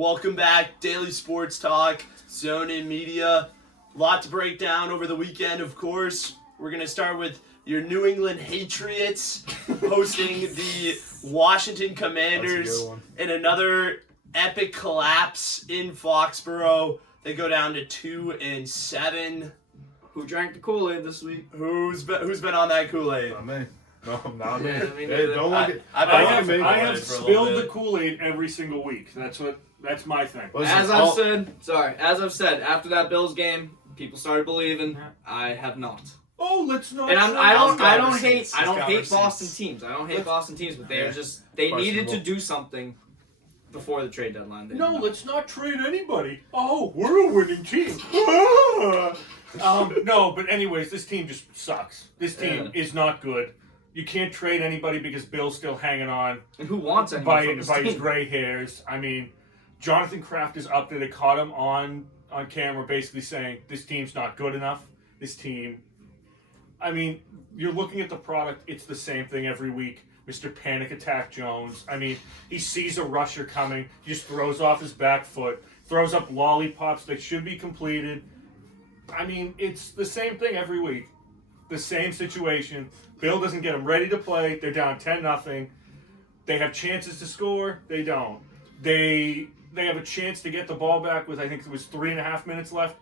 Welcome back, Daily Sports Talk, Zone In Media. A lot to break down over the weekend, of course. We're going to start with your New England Patriots hosting the Washington Commanders in another epic collapse in Foxborough. They go down to 2-7. Who drank the Kool-Aid this week? Who's been on that Kool-Aid? Not me. No, not me. Hey, don't look at. I have spilled the Kool-Aid every single week. That's my thing. Listen, As I've said, after that Bills game, people started believing. I have not. Oh, let's not. And I don't hate receipts. Boston teams. I don't hate Boston teams, but they needed to do something before the trade deadline. Let's not trade anybody. Oh, we're a winning team. No, but anyways, this team just sucks. This team is not good. You can't trade anybody because Bill's still hanging on. And who wants anybody from this by his team? gray hairs. I mean, Jonathan Kraft is up there. They caught him on camera basically saying, this team's not good enough. This team... I mean, you're looking at the product. It's the same thing every week. Mr. Panic Attack Jones. I mean, he sees a rusher coming. He just throws off his back foot. Throws up lollipops that should be completed. I mean, it's the same thing every week. The same situation. Bill doesn't get them ready to play. They're down 10-0. They have chances to score. They don't. They have a chance to get the ball back with, I think it was 3.5 minutes left.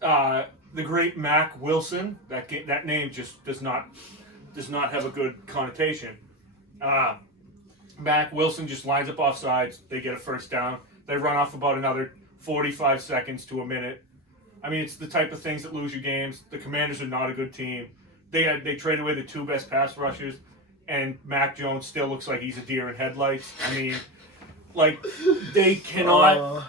The great Mac Wilson. That name just does not have a good connotation. Mac Wilson just lines up offsides. They get a first down. They run off about another 45 seconds to a minute. I mean, it's the type of things that lose you games. The Commanders are not a good team. They traded away the two best pass rushers, and Mac Jones still looks like he's a deer in headlights. I mean, like they cannot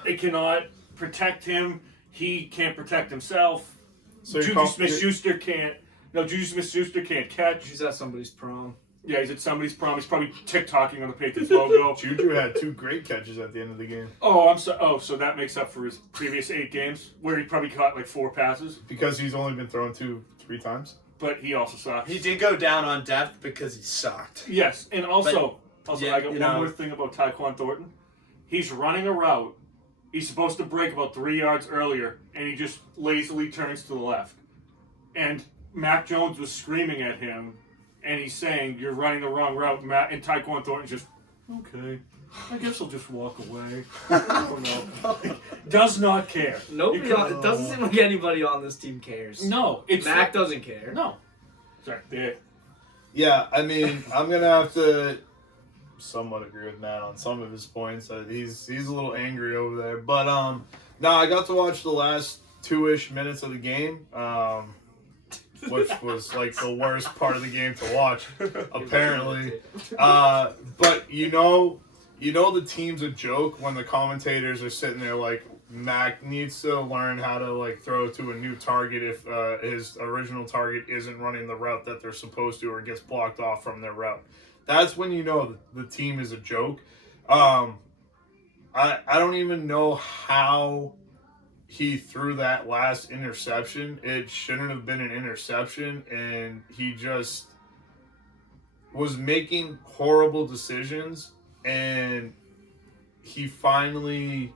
protect him. He can't protect himself. So Juju Smith-Schuster can't. No, Juju Smith-Schuster can't catch. He's at somebody's prom. Yeah, he's at somebody's prom. He's probably TikToking on the Patriots logo. Juju had 2 great catches at the end of the game. So that makes up for his previous 8 games, where he probably caught like 4 passes. Because he's only been thrown 2-3 times. But he also sucks. He did go down on depth because he sucked. Yes, and also yeah, I got one more thing about Tyquan Thornton. He's running a route. He's supposed to break about 3 yards earlier, and he just lazily turns to the left. And Mac Jones was screaming at him, and he's saying, "You're running the wrong route." And Tyquan Thornton's just, "Okay, I guess I'll just walk away." I don't know. Does not care. Nobody. It doesn't seem like anybody on this team cares. No, Mac doesn't care. No. Sorry. Yeah, I mean, I'm going to have to somewhat agree with Matt on some of his points. He's a little angry over there. But, no, I got to watch the last 2-ish minutes of the game, which was, like, the worst part of the game to watch, apparently. But, you know the team's a joke when the commentators are sitting there like, Mac needs to learn how to like throw to a new target if his original target isn't running the route that they're supposed to or gets blocked off from their route. That's when you know the team is a joke. I don't even know how he threw that last interception. It shouldn't have been an interception, and he just was making horrible decisions, and he finally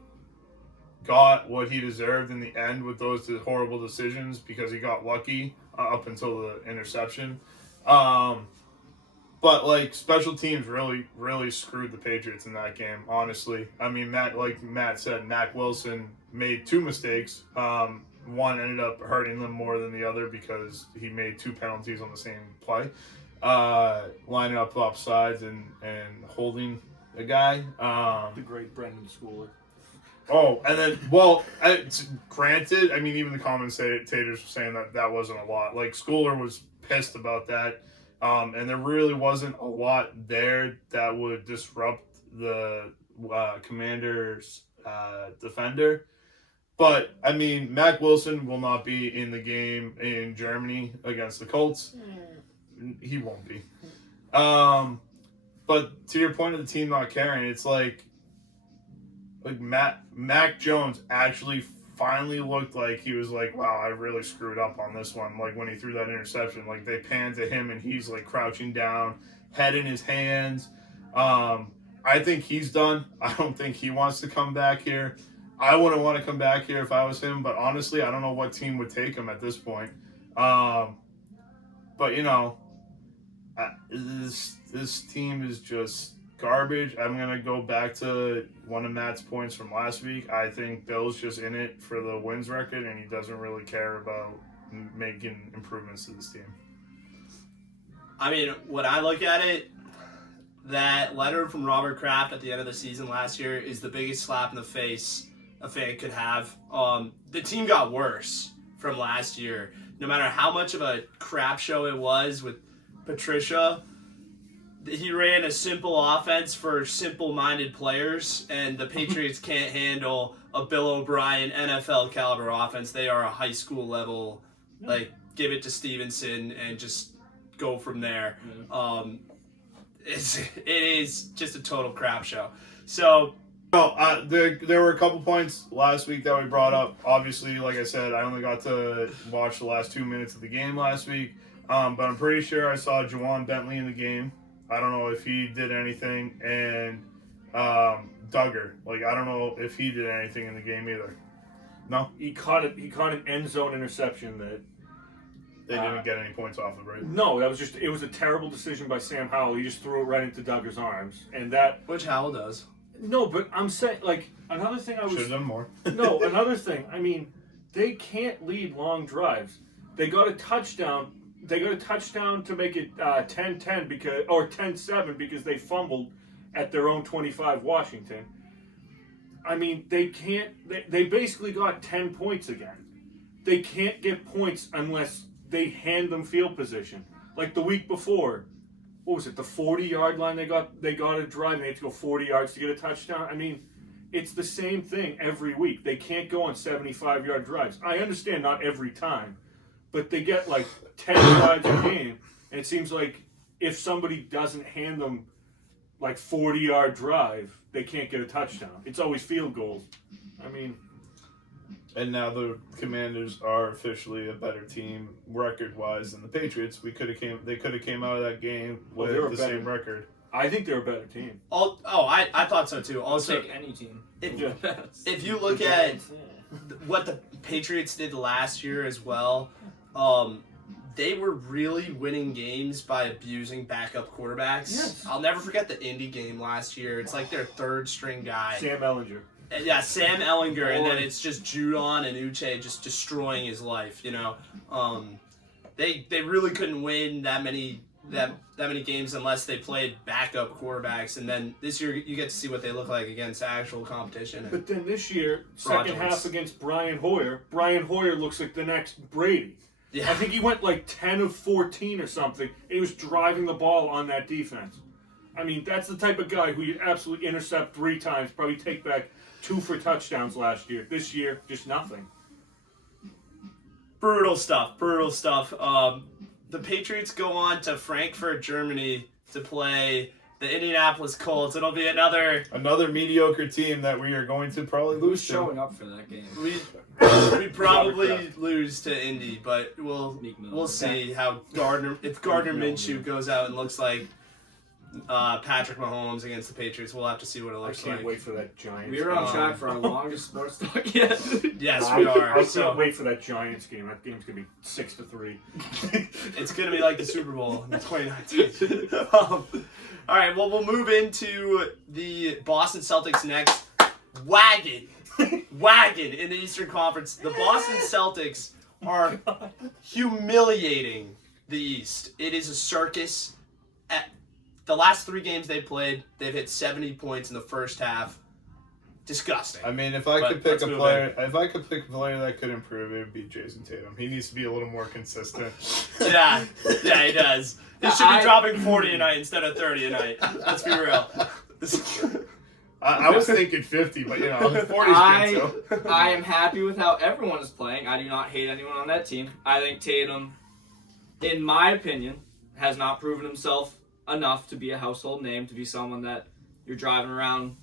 got what he deserved in the end with those horrible decisions because he got lucky up until the interception. But like special teams really screwed the Patriots in that game, honestly. I mean, like Matt said, Mac Wilson made 2 mistakes. One ended up hurting them more than the other because he made 2 penalties on the same play. Lining up offsides and holding a guy. The great Brendan Schooler. Oh, and then, granted, I mean, even the commentators were saying that wasn't a lot. Like, Schooler was pissed about that, and there really wasn't a lot there that would disrupt the Commanders' defender. But, I mean, Mac Wilson will not be in the game in Germany against the Colts. He won't be. But to your point of the team not caring, it's like Mac Jones actually finally looked like he was like, wow, I really screwed up on this one. Like when he threw that interception, like they pan to him and he's like crouching down, head in his hands. I think he's done. I don't think he wants to come back here. I wouldn't want to come back here if I was him, but honestly, I don't know what team would take him at this point. But, you know, this team is just garbage. I'm going to go back to one of Matt's points from last week. I think Bill's just in it for the wins record, and he doesn't really care about making improvements to this team. I mean, when I look at it, that letter from Robert Kraft at the end of the season last year is the biggest slap in the face a fan could have. The team got worse from last year. No matter how much of a crap show it was with Patricia, he ran a simple offense for simple-minded players, and the Patriots can't handle a Bill O'Brien NFL caliber offense. They are a high school level, like, give it to Stevenson and just go from there. It is just a total crap show. So, there were a couple points last week that we brought up. Obviously, like I said, I only got to watch the last 2 minutes of the game last week, but I'm pretty sure I saw Juwan Bentley in the game. I don't know if he did anything, and Duggar. Like, I don't know if he did anything in the game either. No, He caught an end zone interception that they didn't get any points off of, right? No, it was a terrible decision by Sam Howell. He just threw it right into Duggar's arms, and that. which Howell does. No, but I'm saying, like, another thing Should have done more. No, another thing. I mean, they can't lead long drives. They got a touchdown. They got a touchdown to make it 10-10 or 10-7 because they fumbled at their own 25 Washington. I mean, they can't. They basically got 10 points again. They can't get points unless they hand them field position. Like the week before, what was it? The 40-yard line. They got a drive. And they had to go 40 yards to get a touchdown. I mean, it's the same thing every week. They can't go on 75-yard drives. I understand not every time, but they get like 10 drives a game, and it seems like if somebody doesn't hand them like 40-yard drive, they can't get a touchdown. It's always field goals. I mean, And now the Commanders are officially a better team record-wise than the Patriots. They could have came out of that game with they were the better. same record. I think they're a better team. I thought so too. I'll Also, take any team. if you look at what the Patriots did last year as well, they were really winning games by abusing backup quarterbacks. Yes. I'll never forget the Indy game last year. It's like their third string guy. Sam Ellinger. Yeah, Sam Ellinger, and then it's just Judon and Uche just destroying his life. You know, they really couldn't win that many games unless they played backup quarterbacks. And then this year you get to see what they look like against actual competition. But then this year, second half against Brian Hoyer looks like the next Brady. Yeah. I think he went like 10 of 14 or something. And he was driving the ball on that defense. I mean, that's the type of guy who you absolutely intercept 3 times, probably take back 2 for touchdowns last year. This year, just nothing. Brutal stuff. The Patriots go on to Frankfurt, Germany to play the Indianapolis Colts. It'll be another mediocre team that we are going to probably Who's lose to. showing up for that game? we probably lose to Indy, but we'll see how Gardner Minshew goes out and looks like Patrick Mahomes against the Patriots. We'll have to see what it I looks like. can't wait for that Giants. We're on track for our longest sports talk yet. Yes, we are. I So can't wait for that Giants game. That game's going to be 6-3. it's going to be like the Super Bowl in 2019. All right, well, we'll move into the Boston Celtics next. Wagon in the Eastern Conference. The Boston Celtics are humiliating the East. It is a circus. At the last 3 games they've played, they've hit 70 points in the first half. Disgusting. I mean, if I could pick let's a move player that could improve, it would be Jason Tatum. He needs to be a little more consistent. Yeah, he does. He should be dropping 40 a night instead of 30 a night. Let's be real. I was thinking 50, but 40's good too. I am happy with how everyone is playing. I do not hate anyone on that team. I think Tatum, in my opinion, has not proven himself enough to be a household name, to be someone that you're driving around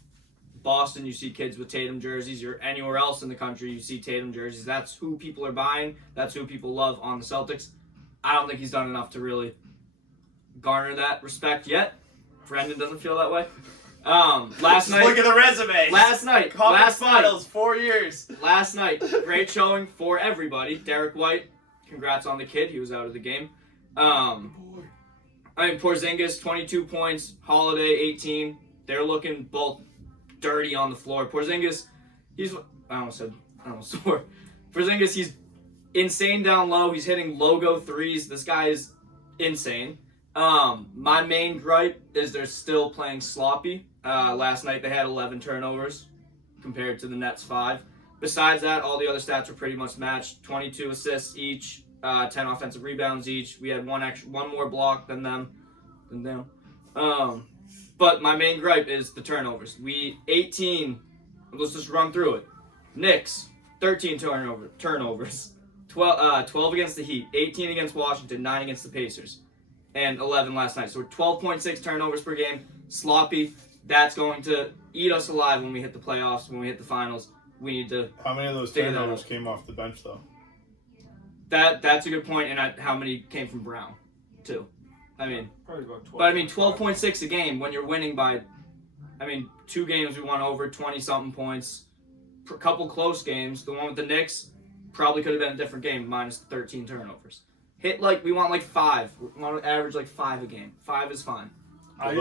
Boston, you see kids with Tatum jerseys. You're anywhere else in the country, you see Tatum jerseys. That's who people are buying. That's who people love on the Celtics. I don't think he's done enough to really garner that respect yet. Brendan doesn't feel that way. Last night. Look at the resume. Last night. Conference finals, 4 years. Last night. Great showing for everybody. Derek White, congrats on the kid. He was out of the game. Porzingis, 22 points. Holiday, 18. They're looking both dirty on the floor. Porzingis, Porzingis, he's insane down low. He's hitting logo threes. This guy is insane. My main gripe is they're still playing sloppy. Last night they had 11 turnovers compared to the Nets 5. Besides that, all the other stats were pretty much matched. 22 assists each, 10 offensive rebounds each. We had one more block than them. But my main gripe is the turnovers. 18. Let's just run through it. Knicks, 13 turnovers. 12 against the Heat, 18 against Washington, 9 against the Pacers, and 11 last night. So we're 12.6 turnovers per game. Sloppy. That's going to eat us alive when we hit the playoffs, when we hit the finals. We need to. How many of those turnovers came off the bench, though? That's a good point, and how many came from Brown, too. Probably about 12. But 12.6 a game when you're winning by. 2 games we won over 20-something points. A couple close games. The one with the Knicks probably could have been a different game, minus the 13 turnovers. We want 5. We want to average 5 a game. 5 is fine. I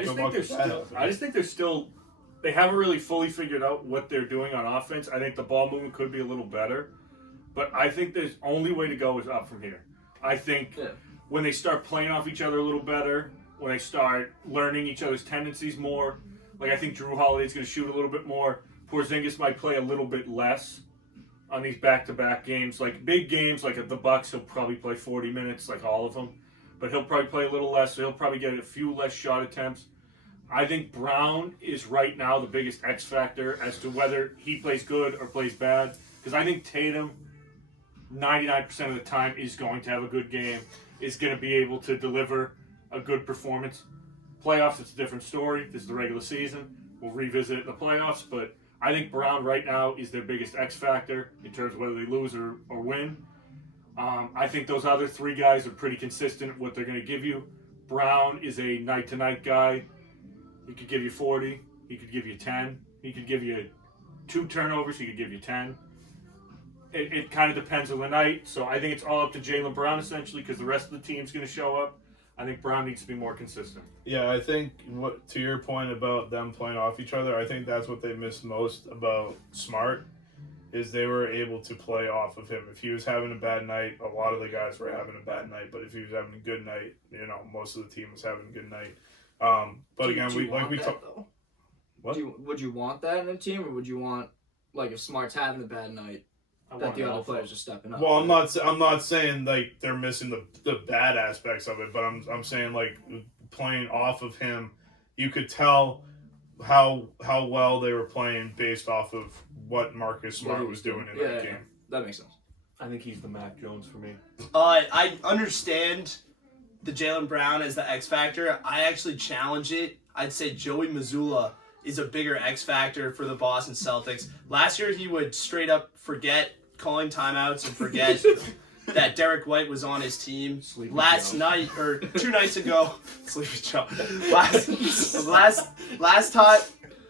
just think they're still. They haven't really fully figured out what they're doing on offense. I think the ball movement could be a little better, but I think the only way to go is up from here. I think when they start playing off each other a little better, when they start learning each other's tendencies more, I think Drew Holiday's going to shoot a little bit more. Porzingis might play a little bit less on these back-to-back games. Big games, at the Bucks, he'll probably play 40 minutes, all of them. But he'll probably play a little less, so he'll probably get a few less shot attempts. I think Brown is right now the biggest X factor as to whether he plays good or plays bad. Because I think Tatum, 99% of the time, is going to have a good game, is going to be able to deliver a good performance. Playoffs, it's a different story. This is the regular season. We'll revisit it in the playoffs, but I think Brown right now is their biggest X factor in terms of whether they lose or win. I think those other 3 guys are pretty consistent with what they're going to give you. Brown is a night-to-night guy. He could give you 40. He could give you 10. He could give you 2 turnovers. He could give you 10. It kind of depends on the night. So I think it's all up to Jaylen Brown, essentially, because the rest of the team's going to show up. I think Brown needs to be more consistent. Yeah, I think to your point about them playing off each other, I think that's what they missed most about Smart, is they were able to play off of him. If he was having a bad night, a lot of the guys were having a bad night. But if he was having a good night, most of the team was having a good night. But again, we talked. What? Would you want that in a team, or would you want if Smart's having a bad night, that the other players are stepping up? Well, I'm not saying they're missing the bad aspects of it, but I'm saying playing off of him, you could tell how well they were playing based off of what Marcus Smart was doing in that game. That makes sense. I think he's the Mac Jones for me. I understand the Jaylen Brown as the X factor. I actually challenge it. I'd say Joey Mazzulla is a bigger X factor for the Boston Celtics. Last year, he would straight up forget calling timeouts and forget that Derek White was on his team. Last night, or 2 nights ago, Sleepy Joe.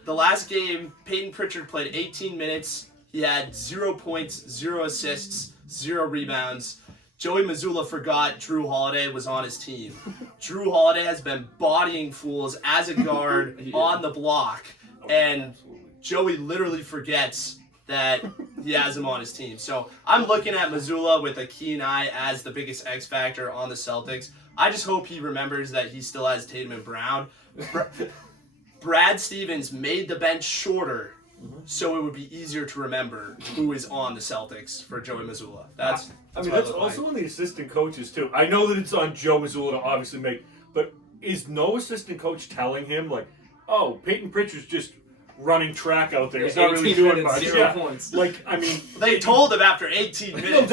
The last game, Peyton Pritchard played 18 minutes. He had 0 points, 0 assists, 0 rebounds. Joey Mazzulla forgot Drew Holiday was on his team. Drew Holiday has been bodying fools as a guard on the block, and Joey literally forgets that he has him on his team. So I'm looking at Mazzulla with a keen eye as the biggest X factor on the Celtics. I just hope he remembers that he still has Tatum and Brown. Brad Stevens made the bench shorter, so it would be easier to remember who is on the Celtics for Joey Mazzulla. That's also on the assistant coaches too. I know that it's on Joe Mazzulla to obviously make, but is no assistant coach telling him Peyton Pritchard's just running track out there. He's not really doing much. 0 points. They told him after 18 minutes.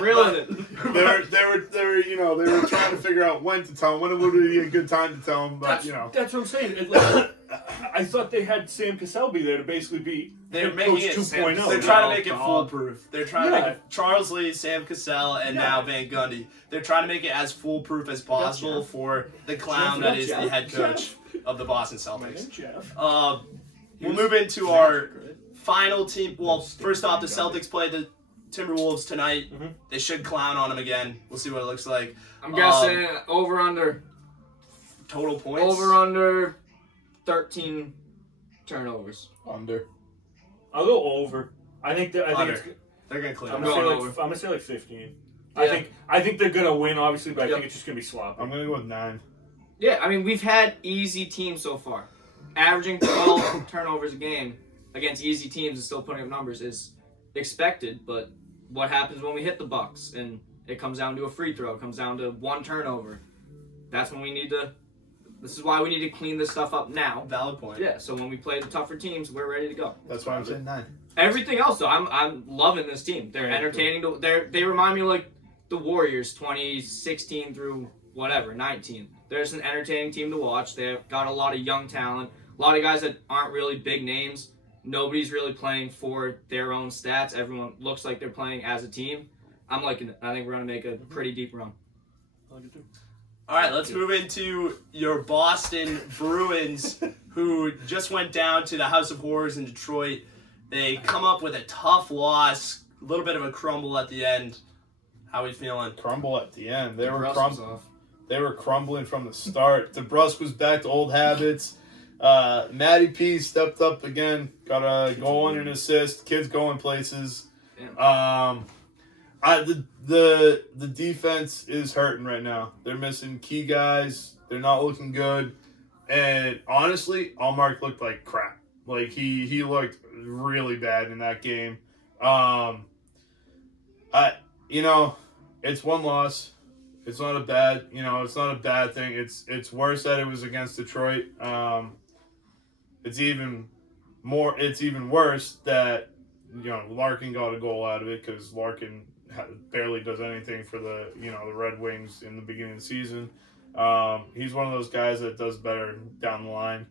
Really? They were trying to figure out when to tell him, when it would be a good time to tell him. But that's what I'm saying. I thought they had Sam Cassell be there to basically be They're head making coach it. 2.0. They're trying to make it foolproof. They're trying to Yeah. make it Charles Lee, Sam Cassell, and now Van Gundy. They're trying to make it as foolproof as possible for the clown that is the head coach of the Boston Celtics. We'll move into our final team. Well, first off, the Celtics play the Timberwolves tonight. Mhm. They should clown on them again. We'll see what it looks like. I'm guessing over under Total points. 13 turnovers. Under. I'll go over. I think Under. it's. They're gonna clean I'm it up. gonna say like 15. Yeah. I think they're gonna win, obviously, but I Yep. think it's just gonna be sloppy. I'm gonna go with 9. Yeah, I mean, we've had easy teams so far. Averaging 12 turnovers a game against easy teams and still putting up numbers is expected, but what happens when we hit the Bucks and it comes down to a free throw, it comes down to one turnover? That's when we need to. This is why we need to clean this stuff up now. Valid point. Yeah, so when we play the tougher teams, we're ready to go. That's why I'm saying 9. Everything else, though, I'm loving this team. They're entertaining. They remind me of like the Warriors, 2016 through whatever 19. They're just an entertaining team to watch. They've got a lot of young talent, a lot of guys that aren't really big names. Nobody's really playing for their own stats. Everyone looks like they're playing as a team. I'm liking it. I think we're gonna make a pretty deep run. All right, let's move into your Boston Bruins, who just went down to the House of Horrors in Detroit. They come up with a tough loss, a little bit of a crumble at the end. How are we feeling? Crumble at the end. They were Russ was off. They were crumbling from the start. DeBrusque was back to old habits. Matty P stepped up again, got a goal and an assist. Kids going places. The defense is hurting right now. They're missing key guys. They're not looking good. And honestly, Allmark looked like crap. Like he looked really bad in that game. It's one loss. It's not a bad, it's not a bad thing. It's worse that it was against Detroit. It's even worse that Larkin got a goal out of it because Larkin barely does anything for the Red Wings in the beginning of the season. He's one of those guys that does better down the line.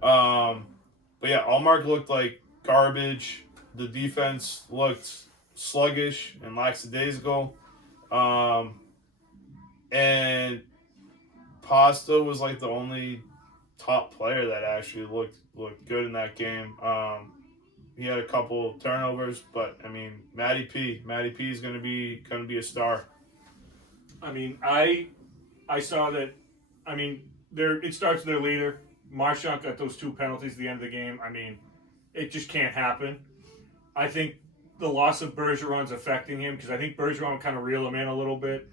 But yeah, Allmark looked like garbage. The defense looked sluggish and lackadaisical. And Pasta was like the only top player that actually looked good in that game. He had a couple turnovers, but I mean, Matty P is gonna be a star. I mean, I saw that. I mean, it starts with their leader. Marchand got those 2 penalties at the end of the game. I mean, it just can't happen. I think the loss of Bergeron's affecting him because I think Bergeron kind of reel him in a little bit.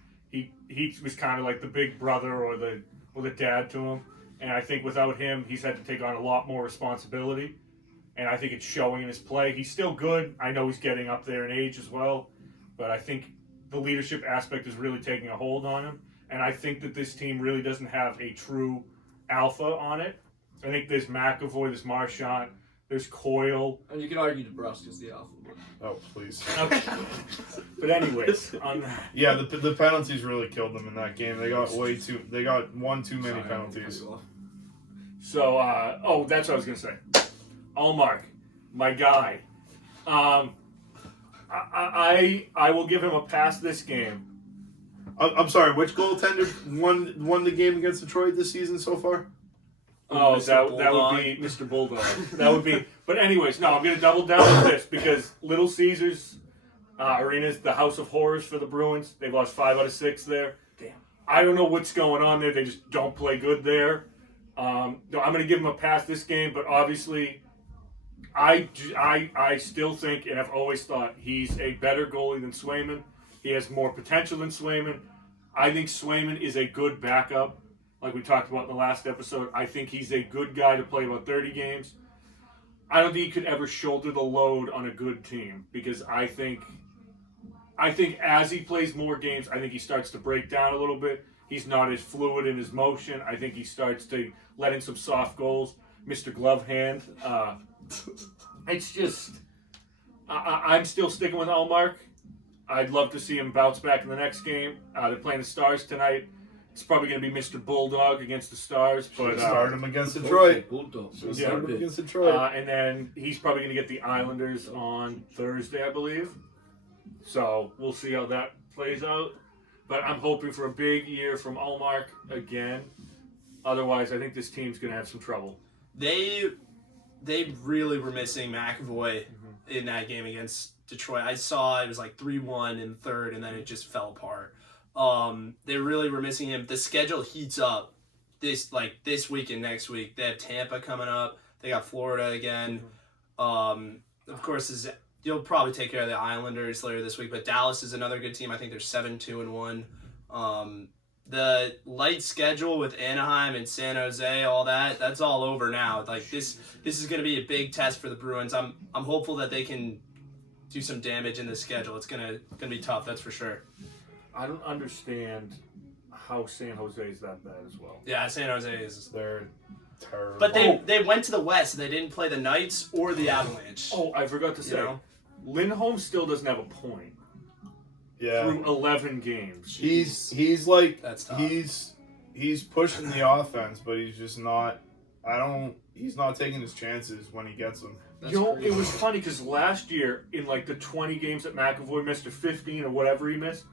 He was kind of like the big brother or the dad to him, and I think without him, he's had to take on a lot more responsibility. And I think it's showing in his play. He's still good. I know he's getting up there in age as well, but I think the leadership aspect is really taking a hold on him. And I think that this team really doesn't have a true alpha on it. I think there's McAvoy, there's Marchand, there's Coyle. And you can argue DeBrusque is the alpha. Oh, please. Okay. But anyways, on that. Yeah, the penalties really killed them in that game. They got one too many penalties. So, that's what I was going to say. Allmark, my guy. I will give him a pass this game. I'm sorry, which goaltender won the game against Detroit this season so far? Oh, Mr. that Bulldog. would be Mr. Bulldog. That would be. But anyways, no, I'm going to double down on this because Little Caesars Arena is the House of Horrors for the Bruins. They've lost 5 out of 6 there. Damn. I don't know what's going on there. They just don't play good there. I'm going to give him a pass this game, but obviously, I still think, and I've always thought, he's a better goalie than Swayman. He has more potential than Swayman. I think Swayman is a good backup, like we talked about in the last episode. I think he's a good guy to play about 30 games. I don't think he could ever shoulder the load on a good team because I think as he plays more games, I think he starts to break down a little bit. He's not as fluid in his motion. I think he starts to let in some soft goals. Mr. Glove Hand. It's just, I'm still sticking with Allmark. I'd love to see him bounce back in the next game. They're playing the Stars tonight. It's probably going to be Mr. Bulldog against the Stars, but Start him against Detroit. Bulldog. Should've Yeah. started him against Detroit. and then he's probably going to get the Islanders on Thursday, I believe. So we'll see how that plays out. But I'm hoping for a big year from Ullmark again. Otherwise, I think this team's going to have some trouble. They really were missing McAvoy in that game against Detroit. I saw it was like 3-1 in third, and then it just fell apart. They really were missing him. The schedule heats up this week and next week. They have Tampa coming up. They got Florida again. Of course, you'll probably take care of the Islanders later this week, but Dallas is another good team. I think they're 7-2-1. The light schedule with Anaheim and San Jose, all that's all over now. Like this is going to be a big test for the Bruins. I'm hopeful that they can do some damage in the schedule. It's gonna be tough, that's for sure. I don't understand how San Jose is that bad as well. Yeah, San Jose is. They're terrible. But they went to the West. They didn't play the Knights or the Avalanche. Oh, I forgot to say, You know? Lindholm still doesn't have a point yeah. through 11 games. He's like That's tough. he's pushing the offense, but he's just not. He's not taking his chances when he gets them. That's It was crazy. funny because last year in like the 20 games that McAvoy missed or 15 or whatever he missed,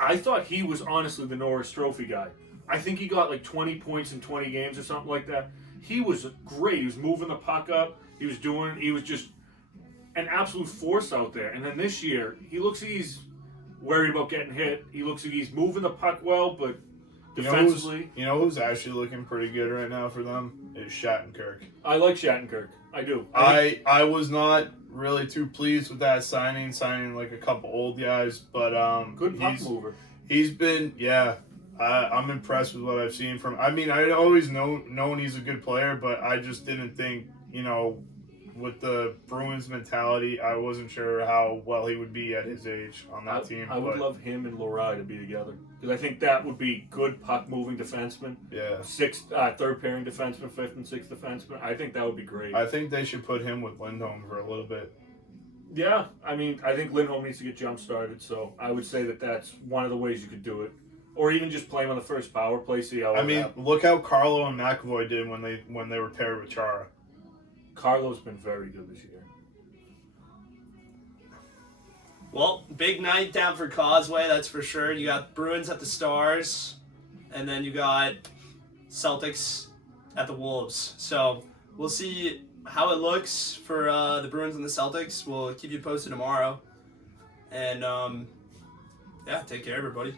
I thought he was honestly the Norris Trophy guy. I think he got like 20 points in 20 games or something like that. He was great. He was moving the puck up. He was just an absolute force out there. And then this year, he looks like he's worried about getting hit. He looks like he's moving the puck well, but defensively. You know who's actually looking pretty good right now for them is Shattenkirk. I like Shattenkirk. I do. I was not really too pleased with that signing like a couple old guys, but Good puck mover. He's been I'm impressed with what I've seen from. I mean, I always known he's a good player, but I just didn't think with the Bruins mentality, I wasn't sure how well he would be at his age on that team. I would love him and Lorai to be together because I think that would be good puck moving defensemen. Yeah. Third pairing defenseman, fifth and sixth defenseman. I think that would be great. I think they should put him with Lindholm for a little bit. Yeah, I mean, I think Lindholm needs to get jump started, so I would say that that's one of the ways you could do it, or even just play him on the first power play. See how. Look how Carlo and McAvoy did when they were paired with Chara. Carlo's been very good this year. Well, big night down for Causeway, that's for sure. You got Bruins at the Stars, and then you got Celtics at the Wolves. So we'll see how it looks for the Bruins and the Celtics. We'll keep you posted tomorrow. And, take care, everybody.